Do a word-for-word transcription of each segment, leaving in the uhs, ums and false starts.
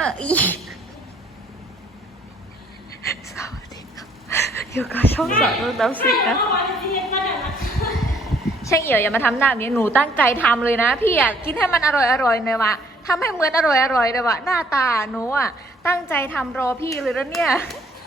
อีสวัสดีครับอยู่กับช่องสาวน้ำซิกนะช่างเอี่ยวอย่ามาทำหน้าแบบนี้หนูตั้งใจทำเลยนะพี่อ่ะกินให้มันอร่อยอร่อยหน่อยวะทำให้เหมือนอร่อยอร่อยเลยวะหน้าตาหนูอ่ะตั้งใจทำรอพี่เลยแล้วเนี่ย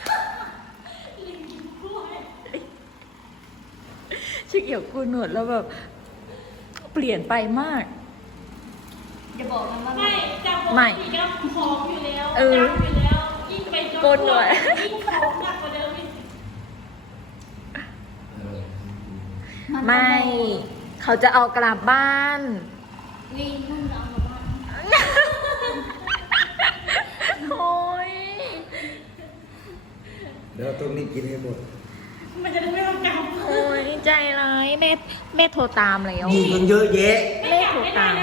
ช่างเอี่ยวกูหนวดแล้วแบบเปลี่ยนไปมากอย่าบอกนะว่าไม่จับไม่จับของอยู่แล้วจับอยู่แล้วยิ่งไปโกนหนวดยิ่งของหนักกว่าเดิมอีกไม่เขาจะเอากลับบ้านนี่นุ่มเอากลับบ้านโอ้ยเดี๋ยวตรงนี้กินให้หมดมันจะได้ไม่ต้องกลับโอ้ยใจร้ายแม่แม่โทรตามแล้วมีมันเยอะแยะแม่โทรตาม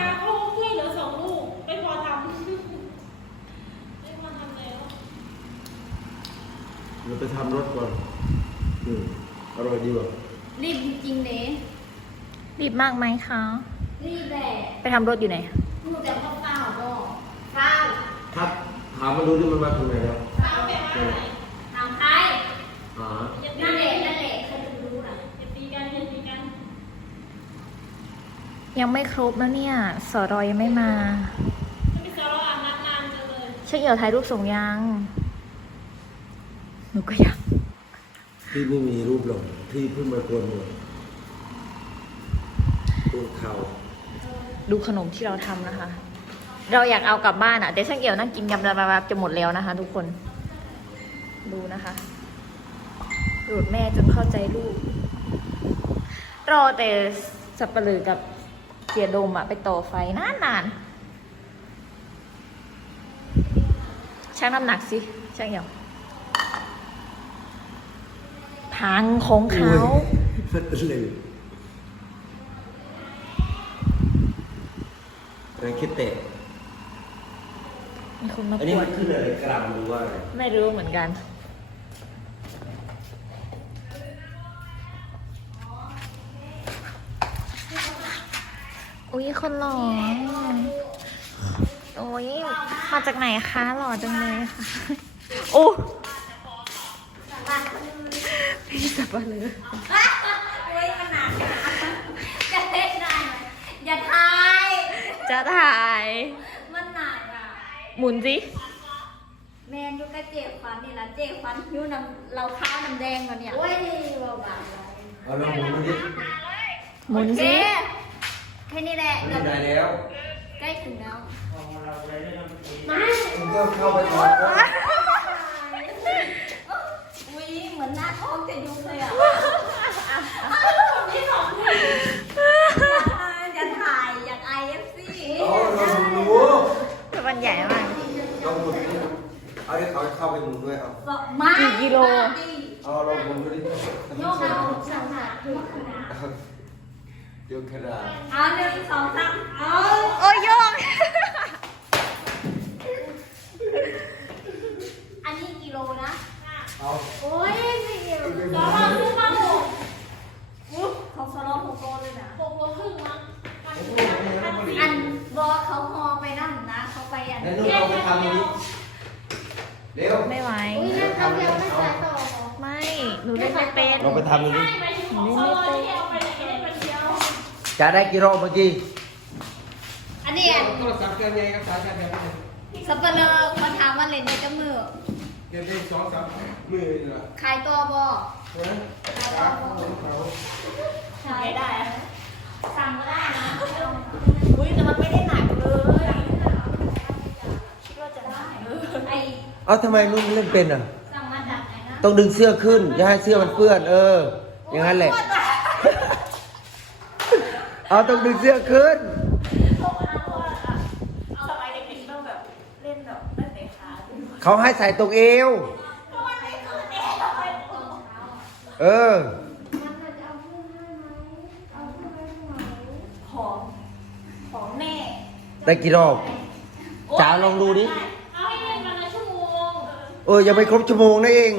เราไปทำรถก่อนอืมอร่อยดีว่ะรีบจริงๆเลยรีบมากไหมคะรีบแหละไปทำรถอยู่ไหนหนูจะเข้าเฝ้าก็เฝ้าครับถามมาดูที่มันมาถึงไหนแล้วเฝ้าแปลว่าอะไรถามใครอ๋อนั่นแหละนั่นแหละใครจะรู้ล่ะจะตีกันจะตีกันยังไม่ครบนะเนี่ยสอรอยังไม่มาไม่สอรออ่านนานๆจังเลยช่างเอี่ยวถ่ายรูปส่งยังหนูก็ยังที่ไม่มีรูปหรอกที่เพิ่งมาโกนหมดตัวเขาดูขนมที่เราทำนะคะเราอยากเอากลับบ้านอ่ะแต่ช่างเอี่ยวนั่งกินยำระบาจะหมดแล้วนะคะทุกคนดูนะคะโกรธแม่จนเข้าใจลูกรอแต่สับปะรดกับเสียดมอะไปต่อไฟนานๆชั่งน้ำหนักสิช่างเอี่ยวพังของเขาเลยแรงคิดเตะมีคนมาปวดอันนี้มันขึ้นอะไรกลางหรือว่าอะไรไม่รู้เหมือนกันอุ้ยคนหล่อโอ้ยมาจากไหนคะหล่อจังเลยค่ะโอ้พี่สับปะเลยโอ้ยมันหนาจะเล่นหน่อยอย่าทายจะถ่ายมันหนาอ่ะหมุนสิแมนยูก็เจ็บฟันนี่ละเจ็บฟันยูน้ำเราข้าวน้ำแดงมาเนี่ยโอ้ยเบาๆเอาลองหมุนดิหมุนสิแค่นี้แหละได้แล้วใกล้ถึงแล้วมาคุณก็เข้าไปก่อนอุ้ยเหมือนหน้าท้องจะยุบเลยอ่ะนี่สองอย่าถ่ายอยากไอเอฟซีโอ้เราหมุนตัวมันใหญ่มากเราหมุนเอาดิเขาเข้าไปหมุนด้วยเอากี่กิโลเอาเราหมุนด้วยดิโยกเอาสังหารยกขนาดยกขนาดเอาหนึ่งสองสามเอาโอ้ยโยกอันนี้กิโลนะเอาโอ้ยไม่เกี่ยวสอรอซื้อมาหกของสอรอหกโลเลยนะหกโลครึ่งมั้งอันบอเขาฮอไปนั่นนะเขาไปอันนี้เราไปทำนี้เร็วไม่ไหวอุ้ยนั่นทำยังไม่ใช่ต่อไม่หนูเล่นไม่เป็นเราไปทำนี้หนูเล่นไม่เป็นจะได้กี่รอบเมื่อกี้อันนี้โทรศัพท์กันยังกับสายกันยังสับปะเลอมาถามว่าเล่นในจมือเก็บได้สองสามมือเลยล่ะขายตัวบอขายตัวเขาขายได้สั่งก็ได้นะอุ้ยแต่มันไม่ได้หนักเลยคิดว่าจะได้ไอเอ้าทำไมนุ่มเล่นเป็นอ่ะสั่งมาจากไหนนะต้องดึงเสื้อขึ้นอย่าให้เสื้อมันเปื้อนเอออย่างนั้นแหละเอาต้องดึงเสื้อขึ้นเขาให้ใส่ตรงเอวเออของของแม่ได้กี่รอบจ๋าลองดูดิเอาให้เล่นวันละชั่วโมงเออยังไม่ครบชั่วโมงนั่นเอง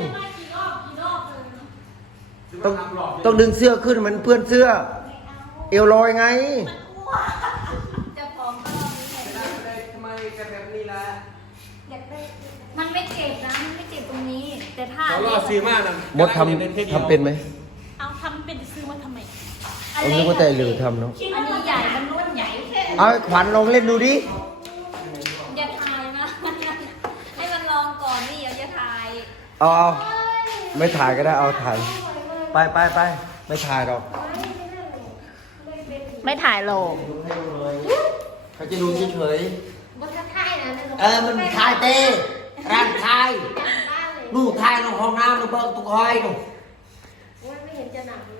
ต้องต้องดึงเสื้อขึ้นมันเพื่อนเสื้อเอวลอยไงจะพร้อมก็รอบนี้เลยทำไมกันแบบนี้ล่ะอยากได้ล่อซื้อมากนะมดทำทำเป็นไหมเอาทำเป็นซื้อมาทำไมเอานึกว่าแต่เหลือทำเนาะอันนี้ใหญ่มันนุ่นใหญ่แค่เอาขวัญลองเล่นดูดิอย่าทายนะ ให้มันลองก่อนนี่อย่าจะทายเอาเอาไม่ถ่ายก็ได้เอาถ่าย ไปไปไปไม่ถ่ายหรอกไม่ถ่ายโลกเขาจะดูเฉยบนกระทายนะๆเออมันถ่ายเต้ร่างถ่ายลูกถ่ายลงห้องน้ำลงเบิ้งตุกหอยดูไม่เห็นจะหนักเลย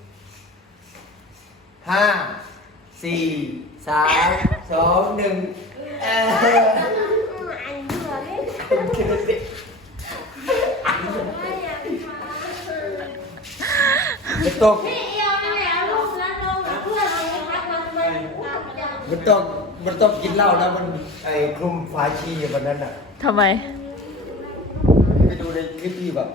ห้าสี่สามสองหนึ่งเอออันเบื่อเลยมันตกพี่เอวไปแล้วลูกแล้วลงเพื่อนเลยครับมันไม่มันต้องมันต้องกินเหล้าแล้วมันไอ้คลุมฝาชีวันนั้นอ่ะทำไมไปดูในคลิปที่แบบ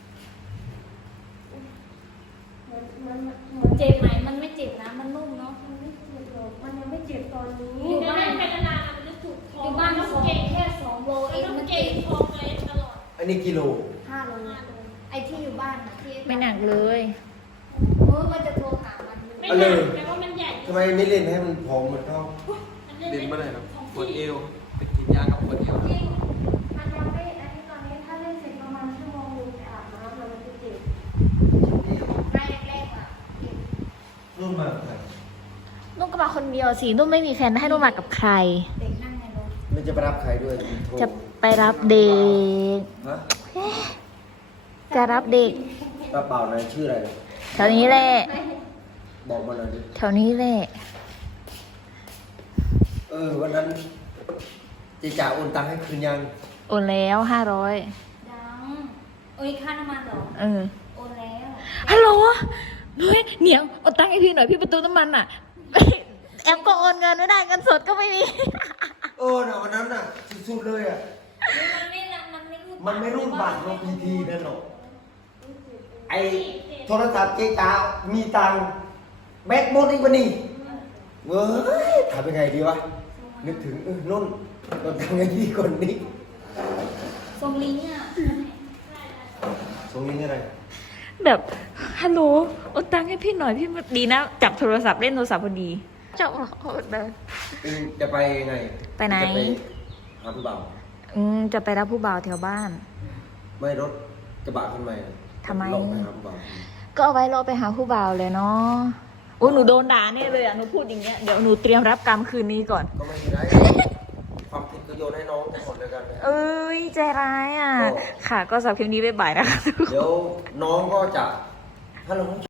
เจ็บไหมมันไม่เจ็บนะมันนุ่มเนาะมันไม่เจ็บหรอกมันยังไม่เจ็บตอนนี้อยู่บ้านไปนานๆมันจะจุกท้องอยู่บ้านสองแค่สองโลเองมันเจ็บท้องเลยตลอดอันนี้กิโลห้าโลไอ้ที่อยู่บ้านนะที่ไม่หนักเลยเออมันจะโทรหามันไม่หนักแต่ว่ามันใหญ่ทำไมไม่เล่นให้มันผอมเหมือนเขาเล่นเมื่อไหร่ครับปวดเอวไปกินยากับปวดเอวจริงมันยังไม่อันนี้ตอนนี้ถ้าเล่นเสร็จประมาณชั่วโมงนึงไปอาบน้ำแล้วมันจะเจ็บไม่แรกๆอ่ะรุ่นมากครับนุ่นก็มาคนเดียวสินุ่นไม่มีแฟนให้นุ่นมากับใครเด็กนั่งในรถมันจะไปรับใครด้วยโทรจะไปรับเด็กฮะจะรับเด็กกระเป๋านั้นชื่ออะไรแถวนี้แหละบอกมาหน่อยดิแถวนี้แหละเออวันนั้นจีจ่าโอนตังค์ให้คืนยังโอนแล้วห้าร้อยดังโอ้ยค่าน้ำมันเหรอเออโอนแล้วฮัลโหลเฮ้ยเหนียวเอาตังค์ให้พี่หน่อยพี่ประตูน้ำมันอ่ะ แอมก็โอนเงินไม่ได้เงินสดก็ไม่มีเออน่ะวันนั้นน่ะสุดๆเลยอ่ะมันไม่ละมันไม่รูดมันไม่รุ่นบัตรลงพีทีนั่นหรอกไอโทรศัพท์เจ๊จ๋ามีตังค์แบตหมดอีกวันนี้เว้ยทำยังไงดีวะ นึกถึงเออนุ่นเราทำไงดีคนนี้ส่งลิงก์อ่ะส่งลิงก์อะไรแบบฮัลโหลโอนตังค์ให้พี่หน่อยพี่ดีนะจับโทรศัพท์เล่นโทรศัพท์พอดีจับโอนเลยเองจะไปยังไงไปไหนจะไปหาผู้บ่าวอืมจะไปรับผู้บ่าวแถวบ้านไม่รถกระบะคันใหม่อะทำไมลงไปหาผู้บ่าวก็เอาไว้รอไปหาผู้บ่าวเลยเนาะโอ้หนูโดนด่าแน่เลยอ่ะหนูพูดอย่างเงี้ยเดี๋ยวหนูเตรียมรับกรรมคืนนี้ก่อนก็ไม่เป็นไร ความผิดก็โยนให้น้องทั้งหมดเลยกันนะเอ้ยใจร้ายอ่ะก็ค่ะก็สำหรับคลิปนี้บ๊ายบายนะคะเดี๋ยวน้องก็จะถ้าเรา